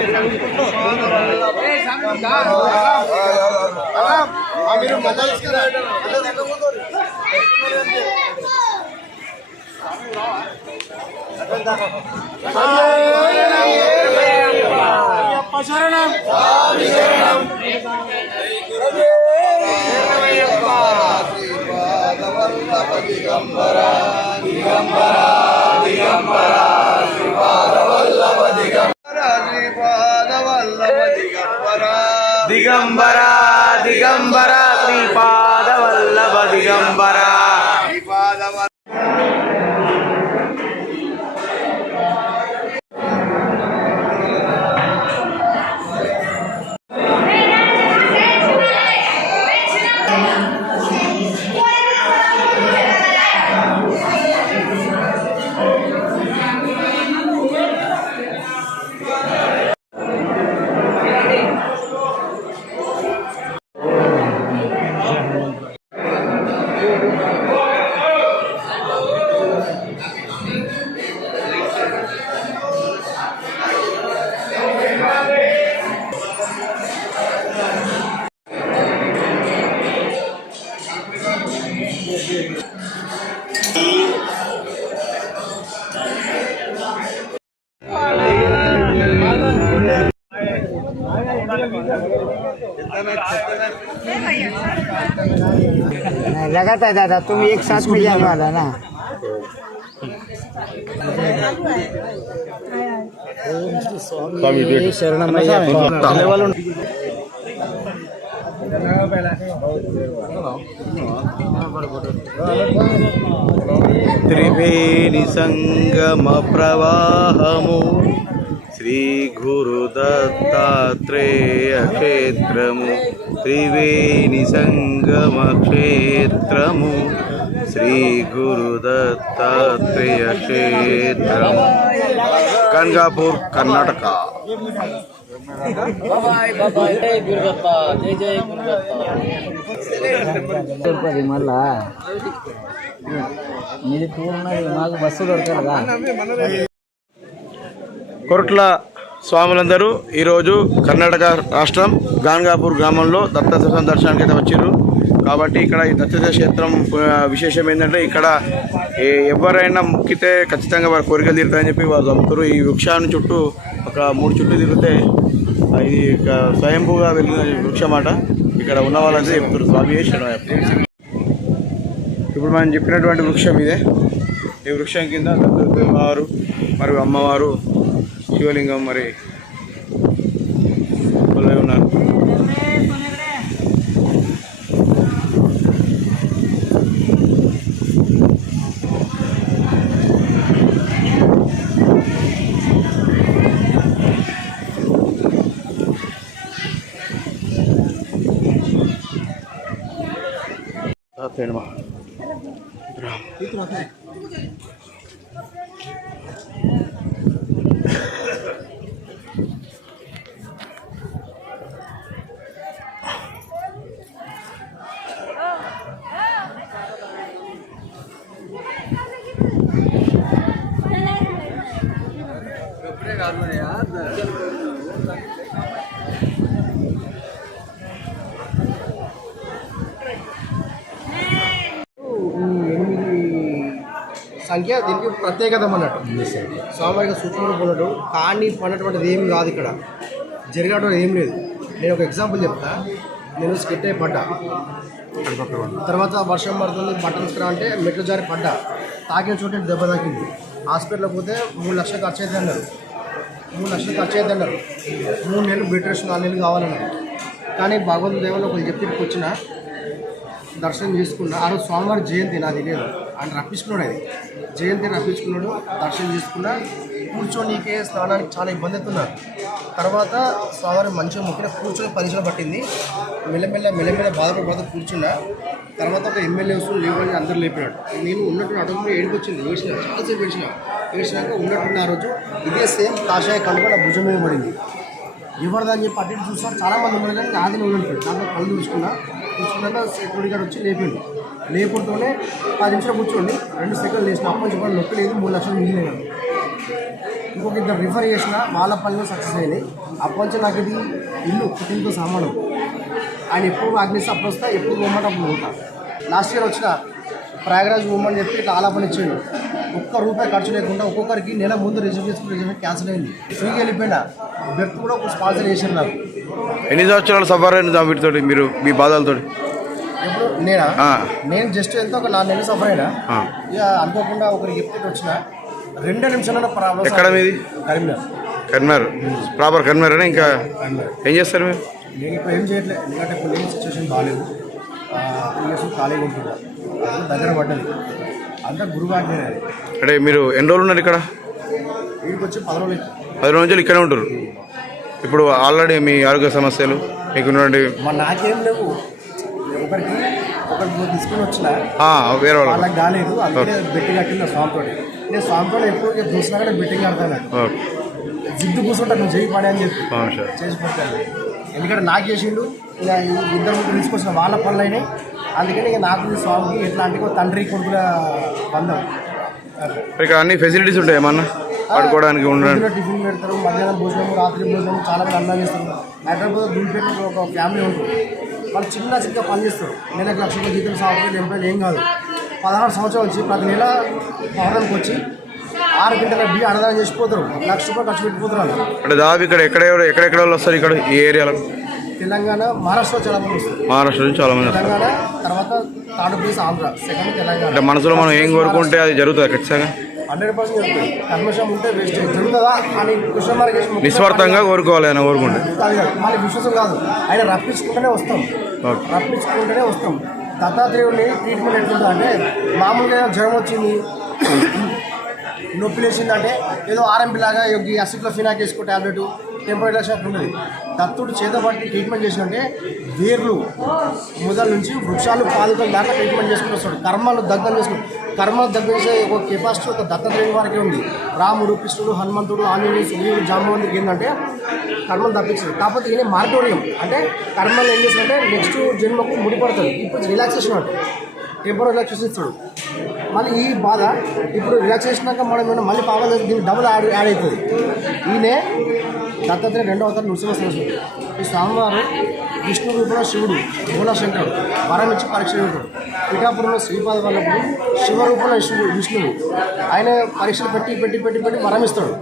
శరణం దిగంబర దిగంబర దిగంబర శ్రీపాద వల్లభ దిగంబర శ్రీపాద వల్లభ దిగంబర దిగంబర దిగంబర శ్రీపాద వల్లభ దిగంబర శ్రీపాద लगातार दादा तुम एक साथ में जाने वाला ना। त्रिवेणी संगम प्रवाहमु श्री गुरु दत्तात्रेय क्षेत्रमु त्रिवेणी संगम क्षेत्रमु श्री गुरु दत्तात्रेय क्षेत्रमु गंगापुर कर्नाटक। మళ్ళా మీది పూర్ణది మాకు బస్సు దొరకదా. కొరట్ల స్వాములందరూ ఈరోజు కర్ణాటక రాష్ట్రం గాన్గాపూర్ గ్రామంలో దత్తాత్రేయ దర్శనానికి అయితే వచ్చారు. కాబట్టి ఇక్కడ ఈ దత్తాత్రేయ క్షేత్రం విశేషం ఏంటంటే ఇక్కడ ఎవరైనా మొక్కితే ఖచ్చితంగా వారి కోరికలు తీరుతాయని చెప్పి వాళ్ళు నమ్ముతారు. ఈ వృక్షాన్ని చుట్టూ ఒక 3 చుట్టూ తిరిగితే ఇది స్వయంభూగా వెళ్ళిన వృక్షమాట. ఇక్కడ ఉన్న వాళ్ళంతా చెప్తారు స్వామి శరణం. ఇప్పుడు మనం చెప్పినటువంటి వృక్షం ఇదే. ఈ వృక్షం కింద దత్తాత్రేయ వారు మరియు అమ్మవారు శివలింగం మరి ఉన్నారు. సంఖ్య దీనికి ప్రత్యేకత అన్నట్టు. స్వామివారికి సూక్ష్మంగా ఉన్నట్టు కానీ పడినటువంటిది ఏం కాదు, ఇక్కడ జరిగినటువంటి ఏం లేదు. నేను ఒక ఎగ్జాంపుల్ చెప్తా. నేను స్కిట్ అయి పడ్డా, తర్వాత వర్షం పడుతుంది బట్టలు తీసుకురా అంటే మెట్లు జారి పడ్డా, తాకిన చోట దెబ్బ తాకింది. హాస్పిటల్కి పోతే 3 లక్షలు ఖర్చు అవుతుంది అన్నారు. 3 లక్షలు ఖర్చు అవుతుంది అన్నారు. 3 నెలలు బెడ్ రెస్ట్ 4 నెలలు కావాలన్నారు. కానీ భగవంతుని దేవుళ్ళు ఒకళ్ళు చెప్పి వచ్చిన దర్శనం చేసుకున్నా. ఆ రోజు స్వామివారి జయంతి నాది లేదు, ఆయన రప్పించుకున్నాడు. అది జయంతి రప్పించుకున్నాడు, దర్శనం చేసుకున్నా. కూర్చోనీకే స్నానానికి చాలా ఇబ్బంది అవుతున్నారు. తర్వాత స్వామివారి మంచిగా ముఖ్యంగా కూర్చొని 10 నిమిషాలు పట్టింది. మెల్లమెల్ల బాధపడిపోతే కూర్చున్నా. తర్వాత ఒక ఎమ్మెల్యే వస్తుంది లేవని అందరూ లేపినాడు. నేను ఉన్నట్టు అడుగులో ఏడుపు వచ్చింది, ఏడ్చిన చాలాసేపు ఏడ్చినాక ఉన్నట్టు ఆ రోజు ఇదే సేమ్ కాషాయ కండుగా నా భుజం మీద పడింది. ఎవరిదని చెప్పి అటు చూస్తున్నారు, చాలామంది ఉన్నారు కానీ నాది ఉన్నట్టు. దాంట్లో కళ్ళు చూసుకున్నాక సెక్యూరిటీ గార్డ్ వచ్చి లేపిండు. లేపుతూనే 10 నిమిషాలు కూర్చోండి, 2 సెకండ్లు లేచిన అప్పటి నుంచి కూడా నొప్పి లేదు. 3 లక్షలు మిగిలినాయి. ఇంకొక ఇద్దరు రిఫర్ చేసిన వాళ్ళ పనులు సక్సెస్ అయినాయి. అప్పటి నుంచి నాకు ఇది ఇల్లు కుటుంబతో సమానం. ఆయన ఎప్పుడు ఆజ్ఞిస్తే అప్పుడు వస్తా, ఎప్పుడు పోమంటే అప్పుడు పోతా. లాస్ట్ ఇయర్ వచ్చిన ప్రయాగరాజ్ పోమని చెప్పి ఇట్లా ఆలాపన ఇచ్చాడు. ఒక్క రూపాయి ఖర్చు లేకుండా ఒక్కొక్కరికి నెల ముందు రిజర్వేషన్ క్యాన్సిల్ అయింది. ఫ్రీగా వెళ్ళిపోయినా. బెర్త్ కూడా ఒక స్పాన్సర్ చేశారు నాకు. ఎన్ని సంవత్సరాలు సఫర్ అయిన వీటితో మీరు మీ బాధలతో? ఎప్పుడు నేను జస్ట్ ఎంతో ఒక 4 నెలలు సఫర్ అయినా. ఇక అనుకోకుండా ఒకరికి చెప్తే వచ్చిన 2 నిమిషాల ప్రాబ్లం. ఎక్కడ మీది? కరీంనగర్ ప్రాపర్ కరీంనగర్ అని. ఇంకా ఏం చేస్తారు మీరు? నేను ఇప్పుడు ఏం చేయట్లేదు, ఎందుకంటే ఇప్పుడు నేను సిచ్యువేషన్ బాగాలేదు. ఖాళీగా ఉంటున్నా, దగ్గర పడ్డది అంతా గురువాజ్ఞ. అంటే మీరు ఎన్ని రోజులు ఉన్నారు ఇక్కడ? వీడికి వచ్చి 10 రోజులు. 10 రోజులు ఇక్కడే ఉంటారు. ఇప్పుడు ఆల్రెడీ మీ ఆరోగ్య సమస్యలు మీకు నాకేం లేవు. ఒకరికి తీసుకుని వచ్చిన వేరే వాళ్ళకి కాలేదు. అందుకే బెట్టింగ్ కట్టింది స్వామితో. నేను స్వామితో ఎప్పుడు చూసినా కానీ బెట్టింగ్ కడతాను. జిడ్డు కూర్చుంటా నువ్వు చేయి పడే అని చెప్పి చేసి పెట్టాను. ఎందుకంటే నాకు చేసిండు. ఇక ఇద్దరు ముగ్గురు తీసుకొచ్చిన వాళ్ళ పనులు అయినాయి. అందుకని ఇక నాకు స్వామికి ఎట్లాంటి తండ్రి కొడుకుల బంధం. ఇక్కడ అన్ని ఫెసిలిటీస్ ఉంటాయి ఏమన్నా? ఆడుకోవడానికి టిఫిన్ పెడతారు, మధ్యాహ్నం భోజనం, రాత్రి భోజనం, చాలా మంది అన్నం చేస్తారు. హైదరాబాద్ దుంపేట ఒక ఫ్యామిలీ ఉంటుంది. వాళ్ళు చిన్న పని చేస్తారు. నెలకు 1 లక్ష రూపాయలు జీతం, సాఫ్ట్వేర్ ఎంప్లాయీలు ఏం కాదు. 16 సంవత్సరాలు వచ్చి ప్రతి నెల పౌరానికి వచ్చి 6 గంటల బియ్యం అన్నదానం చేసిపోతారు. 1 లక్ష రూపాయలు ఖర్చు పెట్టిపోతారు. అంటే దాదాపు ఇక్కడ ఎక్కడెక్కడ వాళ్ళు వస్తారు ఇక్కడ ఈ ఏరియాలో? తెలంగాణ, మహారాష్ట్ర చాలా మంది వస్తారు. మహారాష్ట్ర నుంచి చాలా మంది. తెలంగాణ తర్వాత third place Andhra, second Telangana. అంటే మనసులో మనం ఏం కోరుకుంటే అది జరుగుతుంది ఖచ్చితంగా. 100% జరుగుతుంది. కర్మశం ఉంటే వేస్ట్ జరుగుతుందా అని క్వశ్చన్ మార్క్ వేసి నిస్వార్థంగా కోరుకోవాలి. ఆయన కోరుకుంటే మళ్ళీ విశ్వాసం కాదు. ఆయన రప్పించుకుంటూనే వస్తాం. దత్తాత్రేయుడిని ట్రీట్మెంట్ ఎట్లుంటుంది అంటే, మామూలుగా జ్వరం వచ్చింది, నొప్పి లేచిందంటే ఏదో ఆర్ఎంపీ లాగా అసిడ్లో ఫినాక్ వేసుకో ట్యాబ్లెట్ టెంపరేచర్ షాట్ ఉంటుంది. దత్తుడు చేత పట్టి ట్రీట్మెంట్ చేసినంటే వేర్లు మొదల నుంచి వృక్షాలు పాదుకల దాకా ట్రీట్మెంట్ చేసుకుని వస్తాడు. కర్మలు దగ్గర చేసుకుని దగ్గర చేసే ఒక కెపాసిటీ ఒక దత్తాత్రేయుని వారికి ఉంది. రాముడు, కృష్ణుడు, హనుమంతుడు, ఆంజనేయుడు, సూర్యుడు, జాంబవంతుడికి ఏంటంటే కర్మలు తప్పించాడు. కాకపోతే ఈయన మారిటోరియం అంటే కర్మలు ఏం చేస్తాడంటే నెక్స్ట్ జన్మకు ముడిపడతాడు. ఇప్పుడు రిలాక్సేషన్ అంటే టెంపరీ రిలాక్సేషన్ ఇస్తాడు. మళ్ళీ ఈ బాధ ఇప్పుడు రిలాక్సేషన్ మనం మళ్ళీ పాపాలు దీనికి డబుల్ యాడ్ అవుతుంది. ఈయనే దత్తాత్రేయ 2వ అవతారం నృసింహసరస్వతి. ఈ స్వామివారు విష్ణు రూపంలో శివుడు, మూలశంకరుడు, వరం ఇచ్చి పరీక్ష ఉంటాడు. పిఠాపురంలో శ్రీపాద వల్లభుడు శివరూపంలో విష్ణువు. ఆయన పరీక్షలు పెట్టి వరం ఇస్తాడు.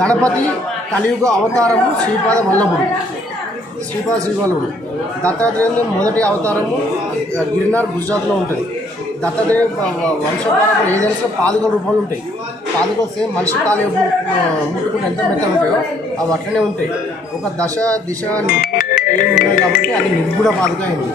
గణపతి కలియుగ అవతారము శ్రీపాద వల్లభుడు. దత్తాత్రేయుని మొదటి అవతారము గిరినార్, గుజరాత్లో ఉంటుంది. దత్తాత్రేయ వంశపారంలో ఏదైనా పాదుకల రూపంలో ఉంటాయి. పాదుకలు సేమ్ మనిషి కాలు ముట్టుకుంటే ఎంత మెత్తగా ఉంటాయో అవి అట్లనే ఉంటాయి. ఒక దిశ ఏమి ఉన్నాయి కాబట్టి అది నిర్గుణ పాదుక అయింది.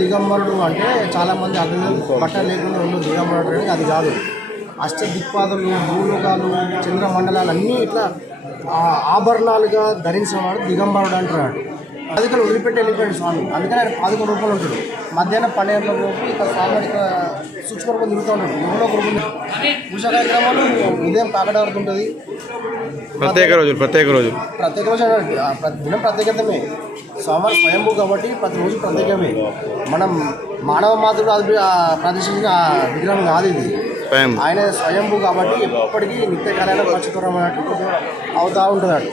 దిగంబరుడు అంటే చాలామంది అర్థం బట్ట లేకుండా ఉన్న దిగంబరుడు అనేది అది కాదు. అష్టదిక్పాదులు, భూలోకాలు, చంద్రమండలాలు అన్నీ ఇట్లా ఆభరణాలుగా ధరించినవాడు దిగంబరుడు అంటున్నాడు. పాదుకలు వదిలిపెట్టి వెళ్ళిపోయాడు స్వామి. అందుకని ఆయన పాదుక రూపంలో ఉంటాడు. మధ్యాహ్నం 12 గంటలలోపు ఇక్కడ స్వామి ఇక్కడ సూక్ష్మ రూపం తిరుగుతూ ఉంటాడు. ఎవరో ఒక రూపం పూజ కార్యక్రమాలు ఉదయం తాకడాడుతూ ఉంటుంది. ప్రత్యేక రోజు దినం ప్రత్యేకతమే. స్వామివారి స్వయంభూ కాబట్టి ప్రతిరోజు ప్రత్యేకమే. మనం మానవ మాతృడు ప్రదర్శించిన విగ్రహం కాదు ఇది. ఆయన స్వయంభూ కాబట్టి ఎప్పటికీ నిత్యకాలంలో పంచుకోవడం అన్నట్టు అవుతూ ఉంటుంది. అటు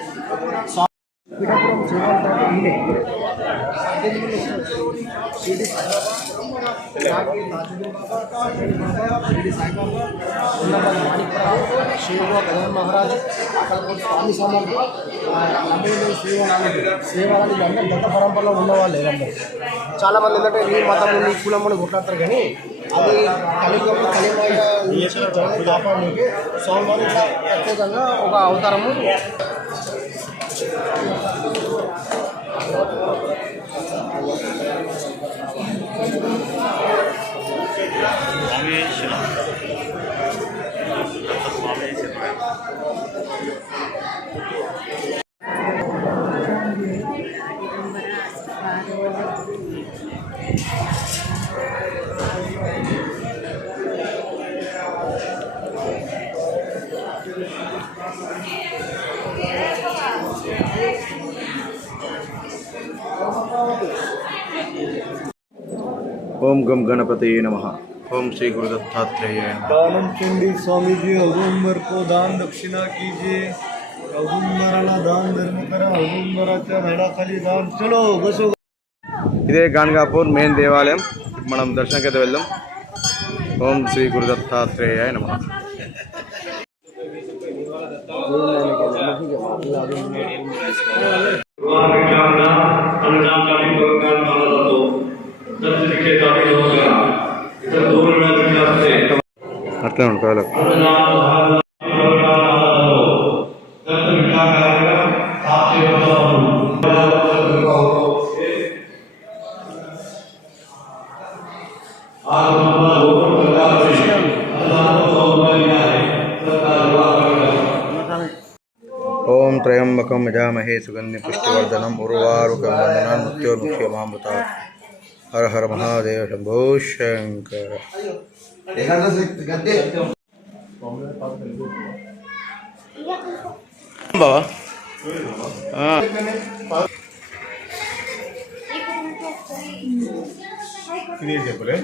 పిఠాపురం చేయాలంటే మహారాజ్ అక్కడ స్వామి సమర్థ సేవలు ఇవన్నీ గత పరంపరలో ఉన్నవాళ్ళు అందరూ. చాలామంది ఏంటంటే నీ మతం నీ కులం అని కొట్లాడతారు. కానీ అది కలియుగంలో కలిమాయ కాపాడడానికి స్వామివారి ప్రత్యేకంగా ఒక అవతారము. ఓం గం గణపతయే నమః. ఓం శ్రీ గురు దత్తాత్రేయ दानम चंडी स्वामी जी औदुंबर को दान दक्षिणा कीजिए औदुंबराला दान धर्म करा औदुंबराच्या झाडाखाली दान चलो बसो ఇదే గాన్గాపూర్ మెయిన్ దేవాలయం మనం దర్శనంకి అయితే వెళ్దాం ఓం శ్రీ గురు దత్తాత్రేయ నమః అట్లా ఉంటాయి ఓం త్రయంబకం యజామహే సుగంధి పుష్టివర్ధనం ఉర్వారుకం వందనాన్ మృత్యోర్ముఖ్యమామృత హర హర మహాదేవ శంభో శంకర బావా చెప్పలే